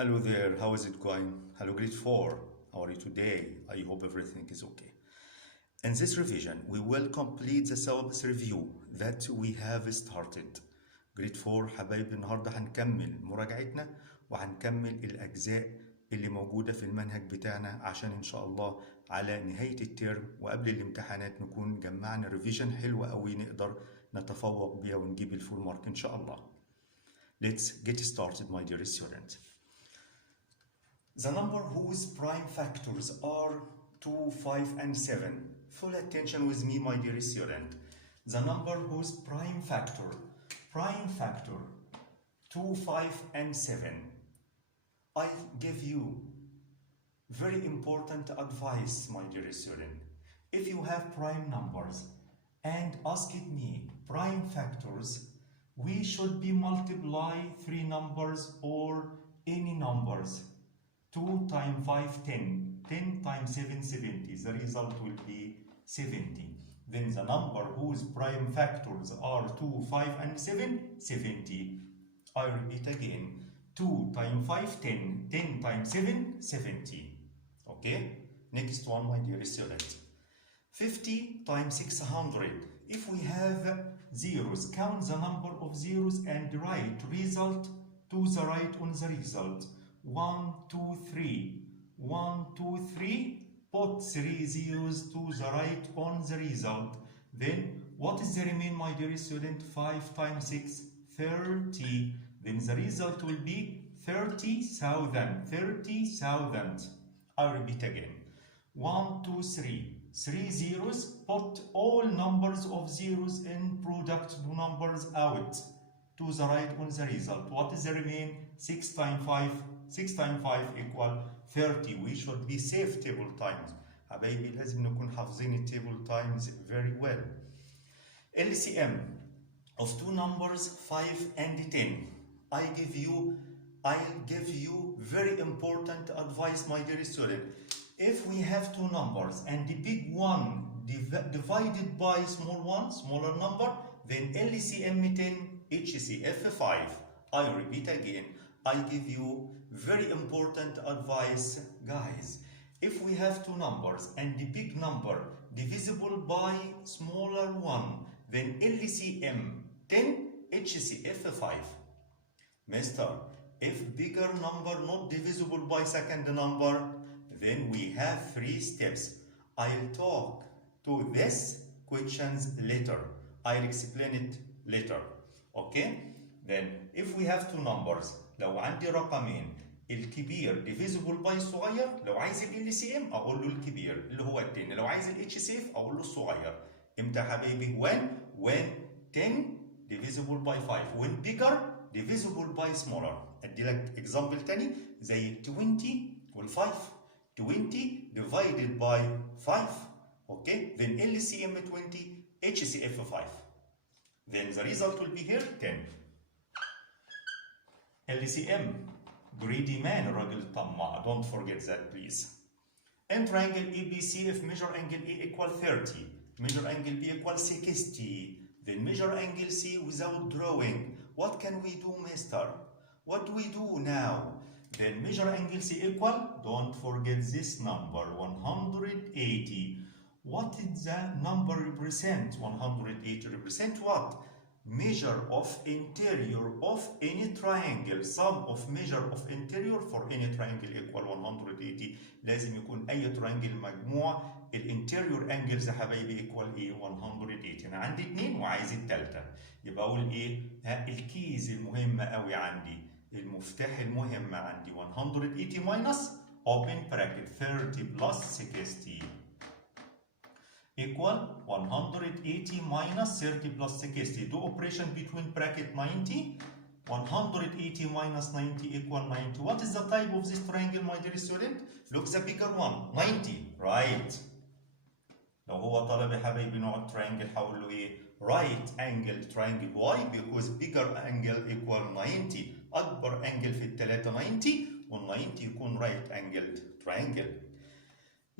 Hello there, how is it going? Hello grade 4, how are you today? I hope everything is okay. In this revision, we will complete the syllabus review that we have started. grade 4 حبايبي النهاردة هنكمل مراجعتنا وهنكمل الأجزاء اللي موجودة في المنهج بتاعنا عشان إن شاء الله على نهاية الترم وقبل الامتحانات نكون جمعنا ريفيجن حلوة قوي نقدر نتفوق بيها ونجيب الفول مارك إن شاء الله. Let's get started, my dear student. The number whose prime factors are 2, 5, and 7. Full attention with me, my dear student. The number whose prime factor 2, 5, and 7. I give you very important advice, my dear student. If you have prime numbers and asked me prime factors, we should be multiply 3 numbers or any numbers. 2 times 5, 10. 10 times 7, 70. The result will be 70. Then the number whose prime factors are 2, 5, and 7, 70. I repeat again. 2 times 5, 10. 10 times 7, 70. Okay? Next one, my dear student. 50 times 600. If we have zeros, count the number of zeros and write result to the right on the result. 1, 2, 3. 1, 2, 3. Put 3 zeros to the right on the result. Then what is the remain, my dear student? 5 times 6, 30. Then the result will be 30,000. 30,000. I repeat again. 1, 2, 3. 3 zeros. Put all numbers of zeros in product numbers out to the right on the result. What is the remain? 6 times 5. 6 times 5 equal 30. We should be safe table times. حبايبي لازم نكون حافظين table times very well. LCM of two numbers 5 and 10. I'll give you very important advice, my dear student. If we have two numbers and the big one divided by smaller number, then LCM 10, HCF 5. I repeat again. I give you very important advice, guys. If we have two numbers and the big number divisible by smaller one, then LCM 10, HCF 5. Mister, if bigger number not divisible by second number, then we have 3 steps. I'll talk to this questions later. I'll explain it later. Okay? Then if we have two numbers, لو عندي رقمين الكبير divisible by الصغير، لو عايز ال LCM اقول له الكبير اللي هو 10، لو عايز ال HCF اقول له الصغير. امتى حبايبي؟ when 10 divisible by 5، when bigger divisible by smaller. ادي لك example تاني زي 20 وال5. 20 divided by 5. Okay? Then LCM 20, HCF 5. Then the result will be here 10. LCM, greedy man, الراجل الطماع. Don't forget that, please. In triangle ABC, if measure angle A equal 30, measure angle B equal 60, then measure angle C without drawing. What can we do, mister? What do we do now? Then measure angle C equal, don't forget this number, 180. What did the number represent? 180 represent what? Measure of interior of any triangle. Sum of measure of interior for any triangle equal 180. لازم يكون أي triangle مجموع الانتيريور انجلز يا حبايبي equal ايه؟ 180. أنا عندي 2 وعايز التالتة. يبقى أقول إيه؟ الكيز المهمة أوي عندي. المفتاح المهم عندي 180 minus open bracket 30 plus 60 equal 180 minus 30 plus 60. Do operation between bracket 90. 180 minus 90 equal 90. What is the type of this triangle, my dear student? Look the bigger one. 90. Right. لو هو طلب يا حبايبي نوع triangle هقول له ايه؟ right angle triangle. Why? Because bigger angle equal 90. أكبر angle في الثلاثة 90 وال90 يكون right angled triangle.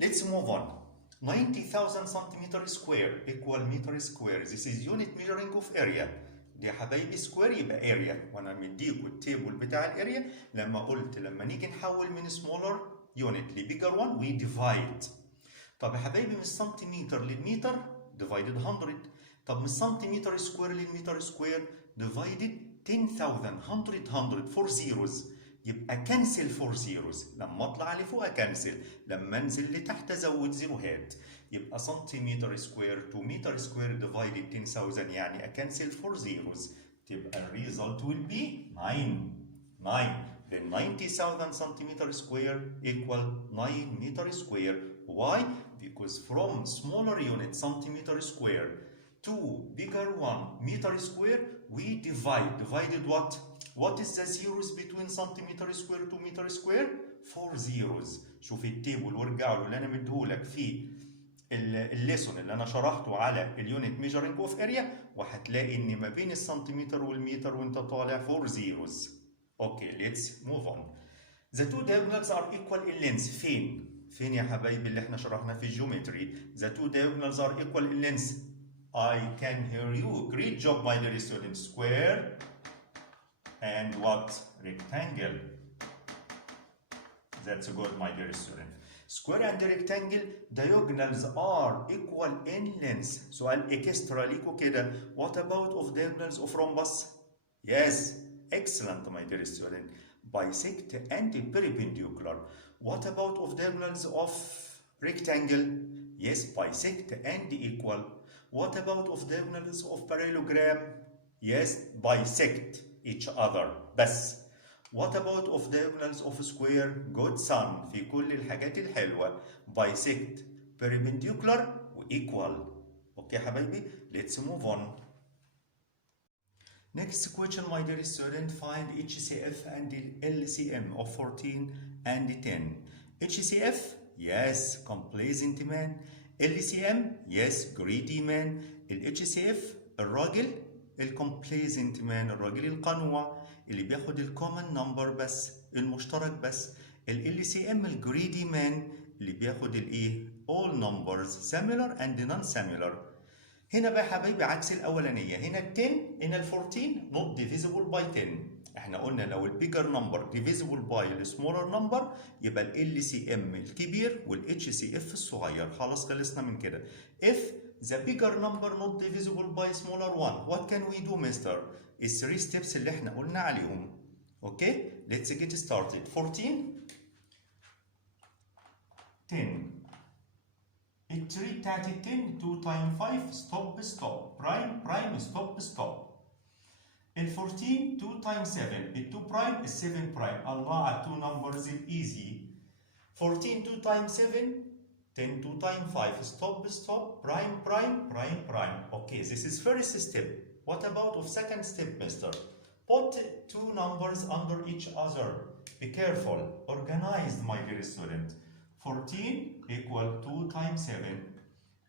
Let's move on. 90,000 centimeter square equal meter square. This is unit measuring of area. دي يا حبايبي سكوير يبقى اريا، وانا مديكوا التيبل بتاع الاريا لما قلت لما نيجي نحول من سمولر يونت لبيجر 1 وي ديفايد. طب يا حبايبي من السنتيمتر للمتر ديفايدد 100. طب من السنتيمتر سكوير للمتر سكوير ديفايدد 10,000. 100 4 zeros، يبقى كنسل 4 zeros. لما اطلع لفوق اكنسل، لما انزل لتحت ازود زيروهات. يبقى سنتيمتر سكوير تو متر سكوير ديفايدد 10,000 يعني اكنسل 4 zeros. تبقى الريزلت will be 9. Then 90,000 centimeter square equal 9 meter square. Why? Because from smaller unit centimeter square to bigger one meter square we divide. Divided what? What is the zeros between centimeter square to meter square? 4 zeros. شوف التيبل وارجع له اللي انا مديهولك في الليسون اللي انا شرحته على اليونت ميجرنج اوف اريا، وهتلاقي ان ما بين السنتيمتر والمتر وانت طالع 4 zeros. Okay, let's move on. The two diagonals are equal in length. فين يا حبايبي اللي احنا شرحنا في الجيومتري؟ The two diagonals are equal in length. I can hear you. Great job, my dear student. Square and what? Rectangle. That's good, my dear student. Square and rectangle diagonals are equal in length. سؤال اكسترا ليكوا كده. What about of diagonals of rhombus? Yes. Excellent, my dear student. Bisect and perpendicular. What about of diagonals of rectangle? Yes, bisect and equal. What about of diagonals of parallelogram? Yes, bisect each other. بس. What about of diagonals of square? Good son. في كل الحاجات الحلوة. Bisect, perpendicular و equal. Okay حبايبي? Let's move on. Next question, my dear student, find HCF and LCM of 14 and 10. HCF, yes, complacent man. LCM, yes, greedy man. HCF الراجل complacent man، الراجل القنوع اللي بياخد الcommon number بس، المشترك بس. LCM greedy man اللي بياخد all numbers similar and non-similar. هنا بقى يا حبايبي عكس الاولانيه، هنا ال 10 هنا ال 14 not divisible by 10. احنا قلنا لو البيجر نمبر divisible by السمولر نمبر يبقى ال LCM الكبير وال HCF الصغير. خلاص خلصنا من كده. If the bigger number not divisible by smaller one, what can we do, mister? ال 3 steps اللي احنا قلنا عليهم. اوكي let's get started. 14 10 التري بتاعت ال 10 2 تايم 5 ستوب ستوب برايم ستوب ستوب. ال 14 2 تايم 7 ال 2 برايم ال 7 برايم. الله على 2 نمبرز الايزي. 14 2 تايم 7 10 2 تايم 5 ستوب ستوب برايم. Okay, this is first step. What about of second step, mister? Put two numbers under each other. Be careful. Organized, my dear student. 14 equal 2 times 7.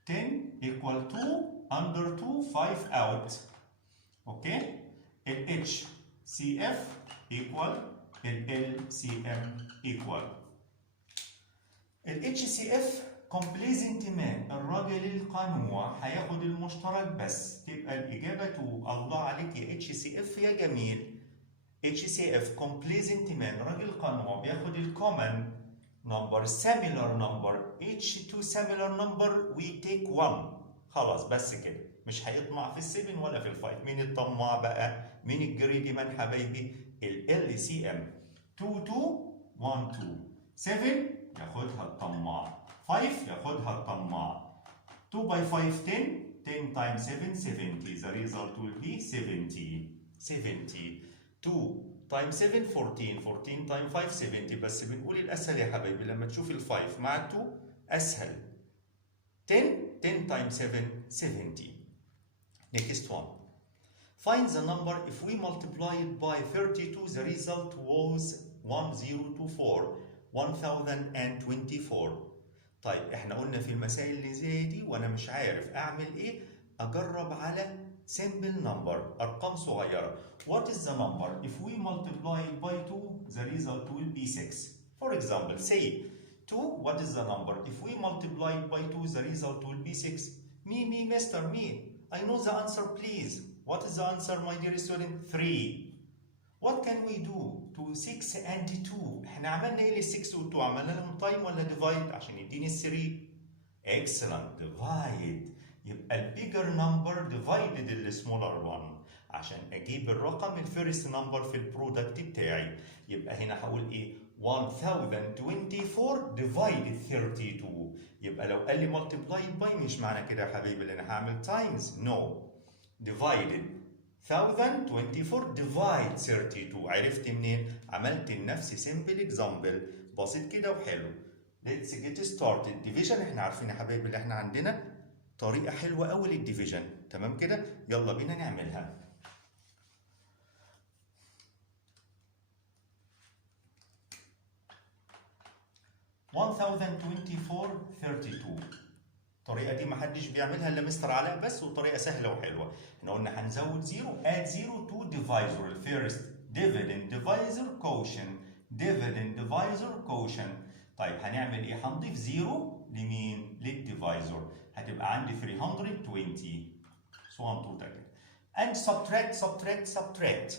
10 equal 2 under 2 5 out. Okay? HCF equal LCM equal. HCF complacent man الراجل القنوع هياخد المشترك بس، تبقى الإجابة 2. الله عليك يا HCF يا جميل. HCF complacent man راجل قنوع بياخد الكومن number similar number. each two similar number we take one. خلاص بس كده، مش هيطمع في ال7 ولا في ال5. مين الطماع بقى؟ مين الجريدي مان حبايبي؟ ال LCM. 2 2 1 2 7 ياخدها الطماع، 5 ياخدها الطماع. 2 by 5 10 10 times 7 70. the result will be 70. 2 times 7 14 14 times 5 70. بس بنقول الاسهل يا حبايبي لما تشوف ال5 مع ال2 اسهل. 10 times 7 70. Next one. Find the number if we multiply it by 32. The result was 1024. طيب احنا قلنا في المسائل اللي زي دي وانا مش عارف اعمل ايه، اجرب على simple number ارقام صغيره. What is the number if we multiply it by 2? The result will be 6. For example, say 2. What is the number if we multiply it by 2? The result will be 6. Me mister, me. I know the answer, please. What is the answer, my dear student? 3. What can we do to 6 and 2? احنا عملنا ايه لل 6 و 2؟ عملنا لهم تايم ولا ديفايد عشان يديني ال 3؟ Excellent. Divide. يبقى ال bigger number divided ال smaller one. عشان اجيب الرقم الفيرست نمبر في البرودكت بتاعي. يبقى هنا هقول ايه؟ 1024 divided 32. يبقى لو قال لي multiplied by مش معنى كده يا حبيبي اللي انا هعمل times. No. Divided 1024 divide 32. عرفت منين؟ عملت لنفسي simple example بسيط كده وحلو. Let's get started. Division احنا عارفين يا حبايبي اللي احنا عندنا طريقة حلوة قوي للديفيجن، تمام كده؟ يلا بينا نعملها. الطريقة دي محدش بيعملها إلا مستر علاء بس، وطريقة سهلة وحلوة. احنا قلنا هنزود زيرو add zero to divisor. الفيرست dividend divisor quotient dividend divisor quotient. طيب هنعمل ايه؟ هنضيف زيرو لمين؟ للديفايزر. هتبقى عندي 320 so on to that. and subtract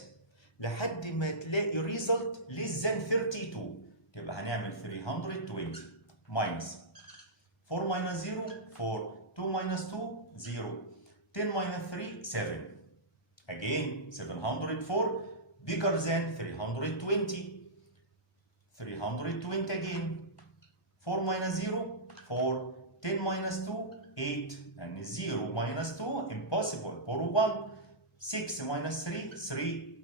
لحد ما تلاقي result less than 32. تبقى هنعمل 320 minus 4 minus 0 4 2 minus 2 0 10 minus 3 7. Again 704 bigger than 320. 320 again. 4 minus 0 4 10 minus 2 8 and 0 minus 2 impossible. 4 1 6 minus 3 3.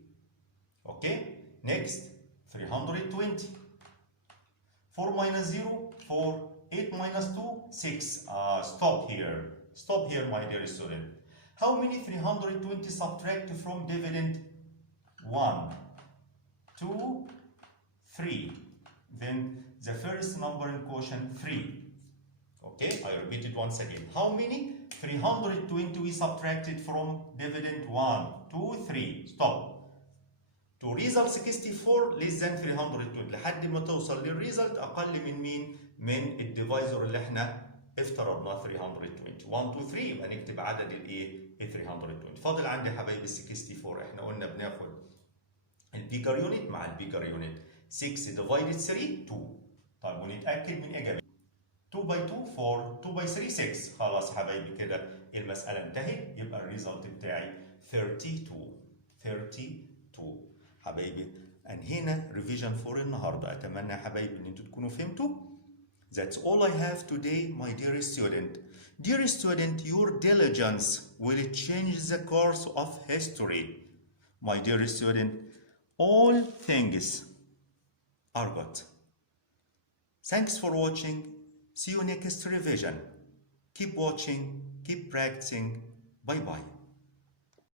Okay, next 320. 4 minus 0 4 8 minus 2 6. Stop here my dear student. How many 320 subtract from dividend? 1 2 3. Then the first number in quotient 3. Okay, I repeat it once again. How many 320 we subtracted from dividend? 1 2 3. Stop. To result 64 less than 320 لحد ما توصل للريزلت اقل من مين؟ من الديفايزر اللي احنا افترضناه 320. 1 2 3 يبقى نكتب عدد الايه؟ ال 320. فاضل عندي حبايبي ال 64. احنا قلنا بناخد البيجر يونت مع البيجر يونت. 6 divided 3 2. طيب ونتاكد من اجابتنا. 2 by 2 4 2 by 3 6. خلاص حبايبي كده المساله انتهت. يبقى الريزلت بتاعي 32. حبايبي انهينا ريفيجن فور النهارده. اتمنى يا حبايبي ان انتوا تكونوا فهمتوا. That's all I have today, my dear student. Dear student, your diligence will change the course of history. My dear student, all things are good. Thanks for watching. See you next revision. Keep watching, keep practicing. Bye bye.